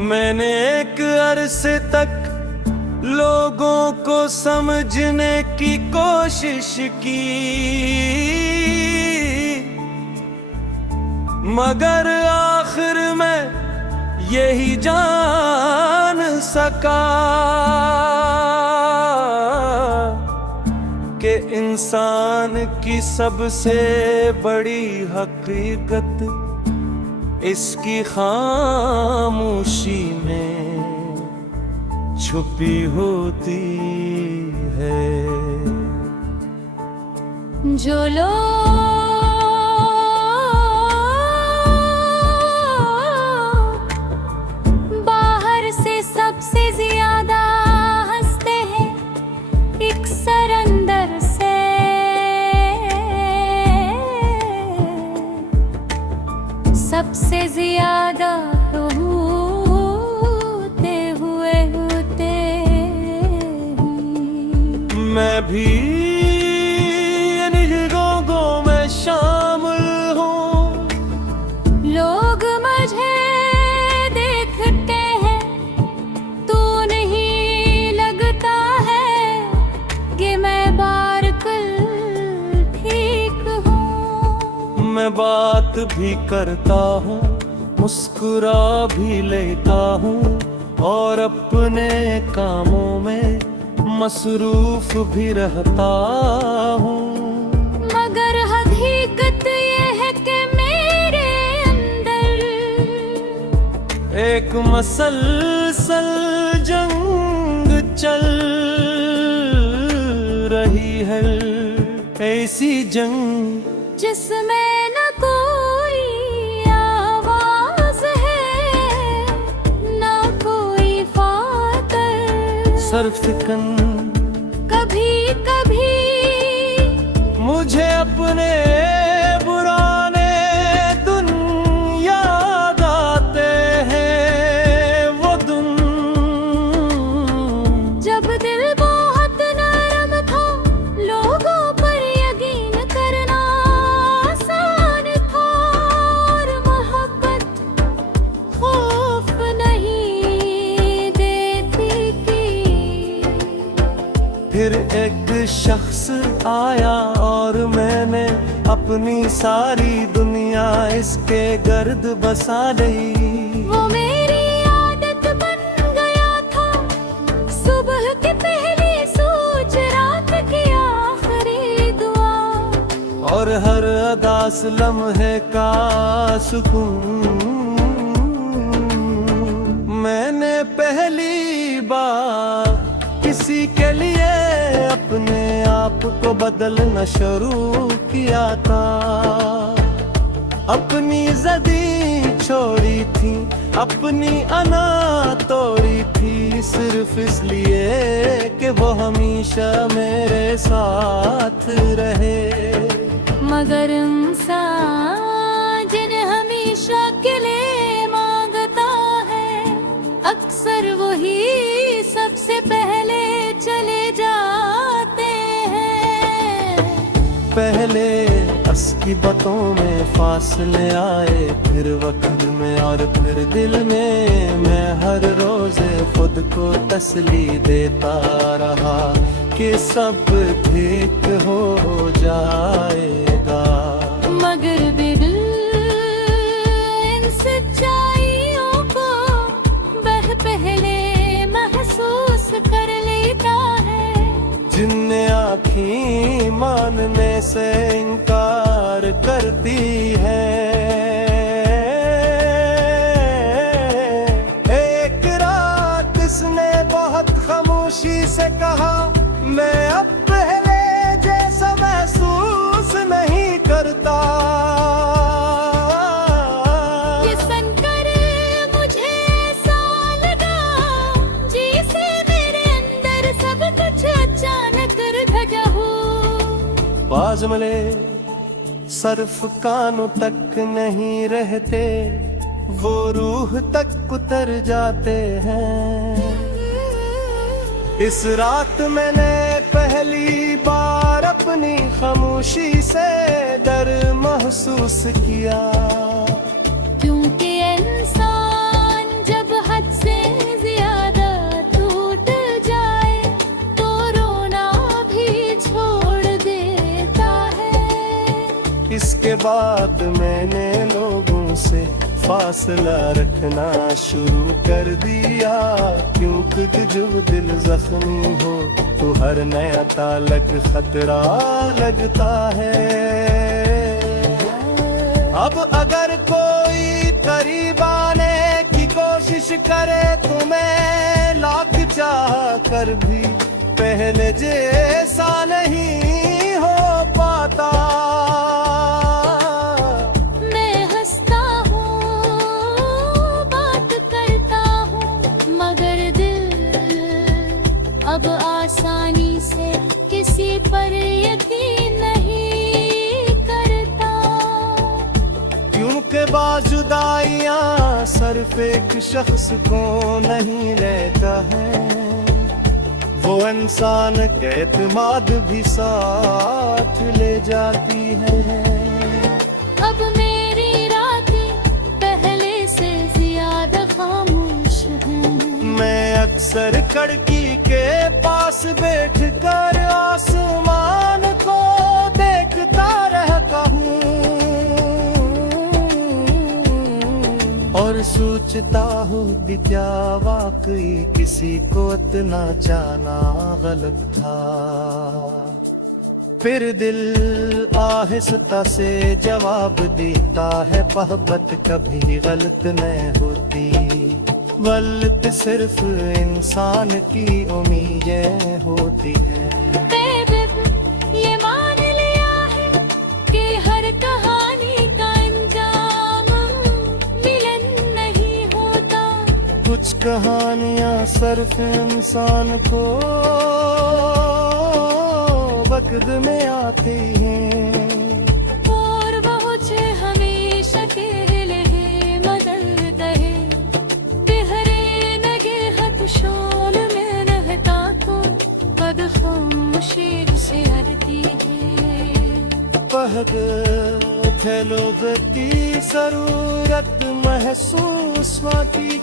मैंने एक अरसे तक लोगों को समझने की कोशिश की, मगर आखिर में यही जान सका कि इंसान की सबसे बड़ी हकीकत इसकी खामोशी में छुपी होती है। जो लोग बाहर से सबसे ज्यादा हंसते हैं, अक्सर अंदर से सबसे ज्यादा होते होते मैं भी इन लोगों में शामिल हूँ। लोग मुझे देखते हैं तो नहीं लगता है कि मैं बिल्कुल ठीक हूँ। मैं बात भी करता हूँ, मुस्कुरा भी लेता हूँ और अपने कामों में मसरूफ भी रहता हूँ। मगर हकीकत ये है कि मेरे अंदर एक मसलसल जंग चल रही है, ऐसी जंग जिसमें न कोई आवाज है न कोई फातर। सरफिकन कभी कभी मुझे अपने पुराने दिन याद आते हैं, वो दिन जब दिल बहुत नरम था, लोगों पर यकीन करना आसान था और मोहब्बत खौफ नहीं देती थी। फिर एक शख्स आया और मैंने अपनी सारी दुनिया इसके गर्द बसा ली। वो मेरी आदत बन गया था, सुबह की पहली सूझ रात की आखिरी दुआ और हर अदास लम्हे का सुकून। मैंने पहली बार किसी के लिए अपने आप को बदलना शुरू किया था। अपनी ज़दी छोड़ी थी, अपनी अना तोड़ी थी, सिर्फ इसलिए कि वो हमेशा मेरे साथ रहे। मगर इंसान जिन्हें हमेशा के लिए मांगता है, अक्सर वही सबसे पहले चले जाते हैं। पहले की बातों में फासले आए, फिर वक्त में और फिर दिल में। मैं हर रोज खुद को तसली देता रहा कि सब ठीक हो जाएगा। मगर दिल इन सच्चाइयों को वह पहले महसूस कर लेता है, जिनने आँखें मानने से इनकार करती है। एक रात इसने बहुत खामोशी से कहा, मैं अब पहले जैसा महसूस नहीं करता। ये सुनकर मुझे ऐसा लगा जैसे मेरे अंदर सब कुछ अचानक घटा हो। बाज मले सर्फ कानों तक नहीं रहते, वो रूह तक उतर जाते हैं। इस रात मैंने पहली बार अपनी खामोशी से डर महसूस किया, क्योंकि इंसान जब हद बाद मैंने लोगों से फासला रखना शुरू कर दिया, क्योंकि जब दिल जख्मी हो तो हर नया तालक खतरा लगता है। अब अगर कोई करीब आने की कोशिश करे तो मैं लाख चाह कर भी पहले जैसा नहीं हो पाता। मैं हंसता हूँ, बात करता हूँ, मगर दिल अब आसानी से किसी पर यकीन नहीं करता। क्योंकि बाजुदाइयाँ सिर्फ एक शख्स को नहीं लेता है, वो इंसान के एतमाद भी साथ ले जाती है। अब मेरी रातें पहले से ज्यादा खामोश हैं। मैं अक्सर खिड़की के पास बैठकर आसमान को देखता रहता हूँ और सोचता हूँ कि क्या वाकई किसी को इतना जाना गलत था। फिर दिल आहिस्ता से जवाब देता है, मोहब्बत कभी गलत नहीं होती, गलत सिर्फ इंसान की उम्मीदें होती हैं। ये मान लिया है कि हर कहानी का अंजाम मिलन नहीं होता। कुछ कहानियाँ सिर्फ इंसान को वक्त में आती हैं और वो मुझे हमेशा के लिए मदद है। तेरे नगे हाथ शोल में रहता तो कद खामोशी से हरती है। पहद थे लोग की जरूरत महसूस होती।